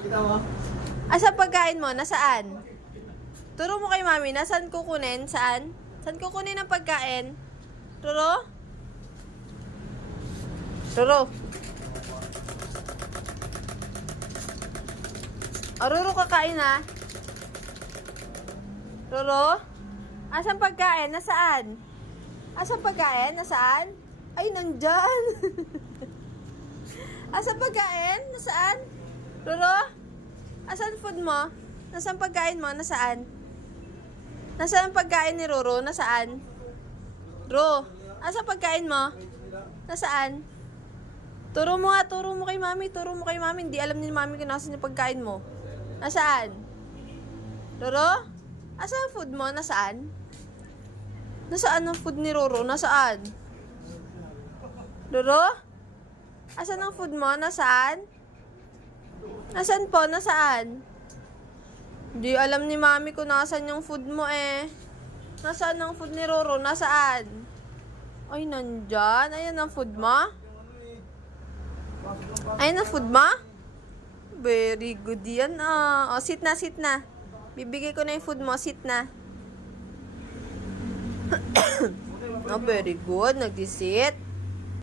Kita mo? Asa pagkain mo? Nasaan? Turo mo kay mami, nasaan kukunin? Saan? Saan kukunin ang pagkain? Turo? Turo. Ruro kakain ha? Ruro? Asan pagkain? Nasaan? Asan pagkain? Nasaan? Ay, nandyan! Asan pagkain? Nasaan? Ruro? Asan food mo? Nasaan pagkain mo? Nasaan? Nasaan ang pagkain ni Roro? Nasaan? Ro, asan pagkain mo? Nasaan? Turo mo nga, turo mo kay mami, turo mo kay mami. Hindi alam ni mami kung nasaan yung pagkain mo. Nasaan? Roro? Asan ang food mo? Nasaan? Nasaan ang food ni Roro? Nasaan? Roro? Asan ang food mo? Nasaan? Nasaan po? Nasaan? Hindi alam ni mami kung nasaan yung food mo eh. Nasaan ang food ni Roro? Nasaan? Ay, nandyan. Ayan ang food mo? Ayan ang food mo? Very good yan ah. O, sit na, sit na. Bibigay ko na yung food mo. Sit na. Oh, very good. Nag-sit.